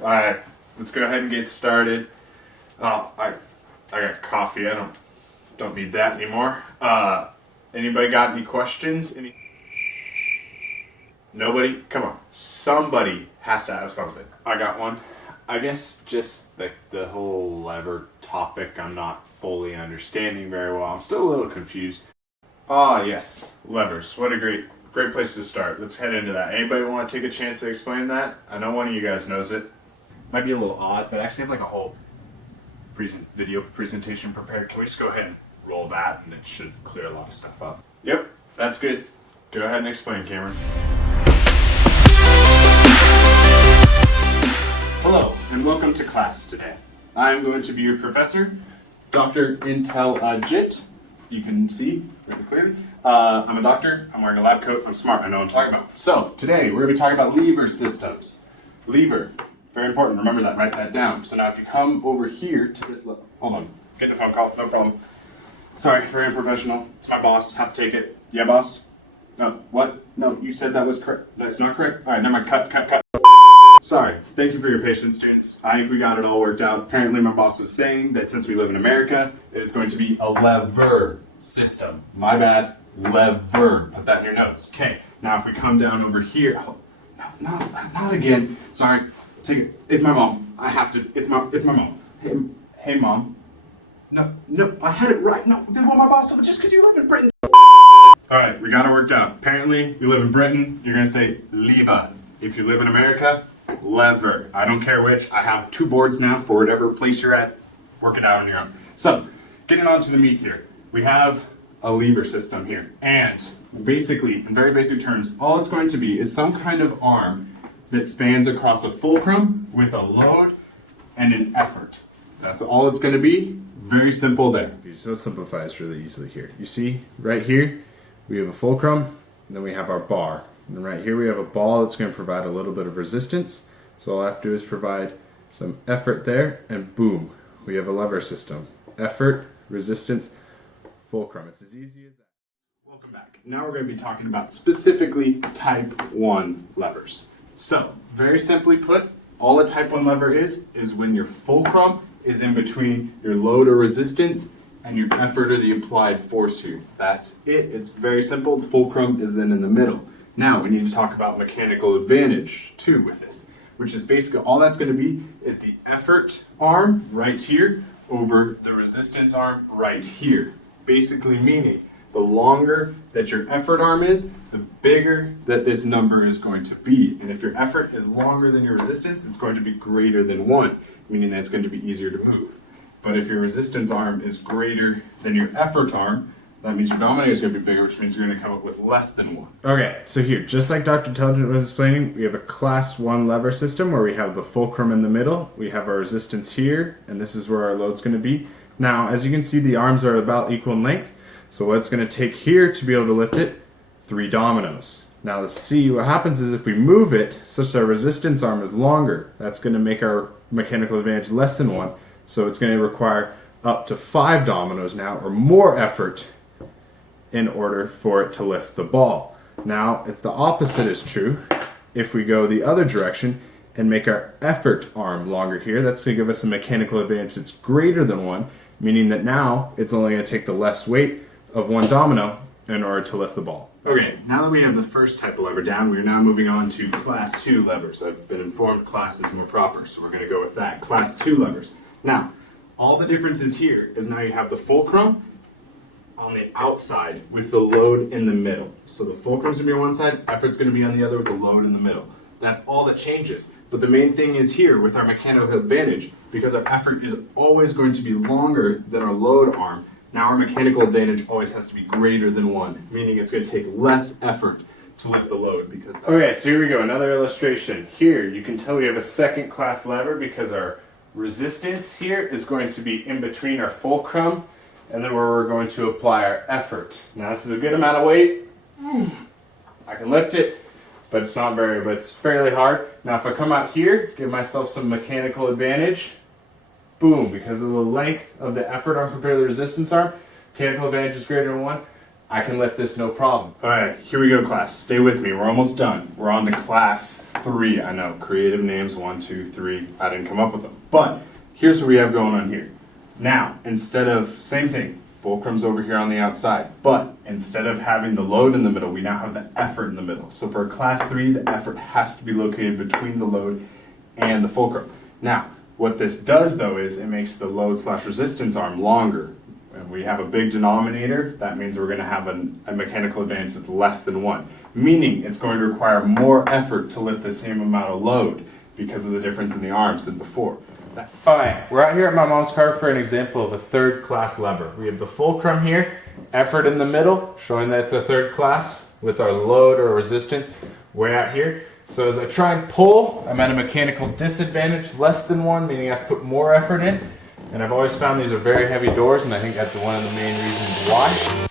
Alright, let's go ahead and get started. Oh, I got coffee. I don't need that anymore. Anybody got any questions? Nobody? Come on. Somebody has to have something. I got one. I guess just the whole lever topic I'm not fully understanding very well. I'm still a little confused. Ah, yes, levers. What a great place to start. Let's head into that. Anybody want to take a chance to explain that? I know one of you guys knows it. Might be a little odd, but I actually have like a whole video presentation prepared. Can we just go ahead and roll that, and it should clear a lot of stuff up? Yep, that's good. Go ahead and explain, Cameron. Hello, and welcome to class today. I'm going to be your professor, Dr. Intelligent. You can see very clearly. I'm a doctor, I'm wearing a lab coat, I'm smart, I know what I'm talking about. So, today we're going to be talking about lever systems. Lever, very important, remember that, write that down. So now if you come over here to this level, hold on, get the phone call, no problem. Sorry, very unprofessional, it's my boss, have to take it. Yeah, boss? No, what? No, you said that was correct. That's not correct? Alright, never mind, cut. Sorry, thank you for your patience, students. I think we got it all worked out. Apparently my boss was saying that since we live in America, it is going to be a lever system. My bad, lever. Put that in your notes. Okay, now if we come down over here, oh, no, not again. Sorry, take it. It's my mom. I have to, it's my mom. Hey mom. No, I had it right. No, this is what my boss told me, just because you live in Britain. Alright, we got it worked out. Apparently, you live in Britain, you're gonna say lever. If you live in America, lever. I don't care which. I have two boards now for whatever place you're at. Work it out on your own. So, getting on to the meat here. We have a lever system here. And basically, in very basic terms, all it's going to be is some kind of arm that spans across a fulcrum with a load and an effort. That's all it's going to be. Very simple there. So let's simplify this really easily here. You see, right here, we have a fulcrum, and then we have our bar. And right here we have a ball that's going to provide a little bit of resistance. So all I have to do is provide some effort there, and boom, we have a lever system. Effort, resistance, fulcrum. It's as easy as that. Welcome back. Now we're going to be talking about specifically type 1 levers. So, very simply put, all a type 1 lever is when your fulcrum is in between your load or resistance and your effort or the applied force here. That's it. It's very simple. The fulcrum is then in the middle. Now we need to talk about mechanical advantage too with this, which is basically all that's going to be is the effort arm right here over the resistance arm right here. Basically meaning the longer that your effort arm is, the bigger that this number is going to be. And if your effort is longer than your resistance, it's going to be greater than 1, meaning that it's going to be easier to move. But if your resistance arm is greater than your effort arm, that means your denominator is going to be bigger, which means you're going to come up with less than 1. Okay, so here, just like Dr. Intelligent was explaining, we have a class 1 lever system where we have the fulcrum in the middle, we have our resistance here, and this is where our load's going to be. Now, as you can see, the arms are about equal in length, so what it's going to take here to be able to lift it, 3 dominoes. Now let's see, what happens is if we move it such that our resistance arm is longer, that's going to make our mechanical advantage less than 1, so it's going to require up to 5 dominoes now, or more effort, in order for it to lift the ball. Now, if the opposite is true, if we go the other direction and make our effort arm longer here, that's going to give us a mechanical advantage that's greater than 1, meaning that now it's only going to take the less weight of 1 domino in order to lift the ball. Okay, now that we have the first type of lever down, we're now moving on to class 2 levers. I've been informed class is more proper, so we're going to go with that. Class 2 levers. Now, all the differences here is now you have the fulcrum on the outside with the load in the middle. So the fulcrum's gonna be on one side, effort's gonna be on the other with the load in the middle. That's all that changes. But the main thing is here with our mechanical advantage, because our effort is always going to be longer than our load arm, now our mechanical advantage always has to be greater than 1, meaning it's gonna take less effort to lift the load. Because okay, so here we go, another illustration. Here, you can tell we have a second class lever because our resistance here is going to be in between our fulcrum and then where we're going to apply our effort. Now this is a good amount of weight. I can lift it, but it's fairly hard. Now if I come out here, give myself some mechanical advantage, boom, because of the length of the effort arm compared to the resistance arm, mechanical advantage is greater than 1, I can lift this no problem. All right, here we go, class. Stay with me. We're almost done. We're on to class 3. I know, creative names, 1, 2, 3. I didn't come up with them. But here's what we have going on here. Now, instead of, same thing, fulcrum's over here on the outside. But instead of having the load in the middle, we now have the effort in the middle. So for class 3, the effort has to be located between the load and the fulcrum. Now, what this does though is it makes the load/resistance arm longer. And we have a big denominator, that means we're going to have a mechanical advantage that's less than 1. Meaning it's going to require more effort to lift the same amount of load because of the difference in the arms than before. Alright, we're out here at my mom's car for an example of a third class lever. We have the fulcrum here, effort in the middle, showing that it's a third class with our load or resistance way out here. So as I try and pull, I'm at a mechanical disadvantage, less than 1, meaning I have to put more effort in. And I've always found these are very heavy doors, and I think that's one of the main reasons why.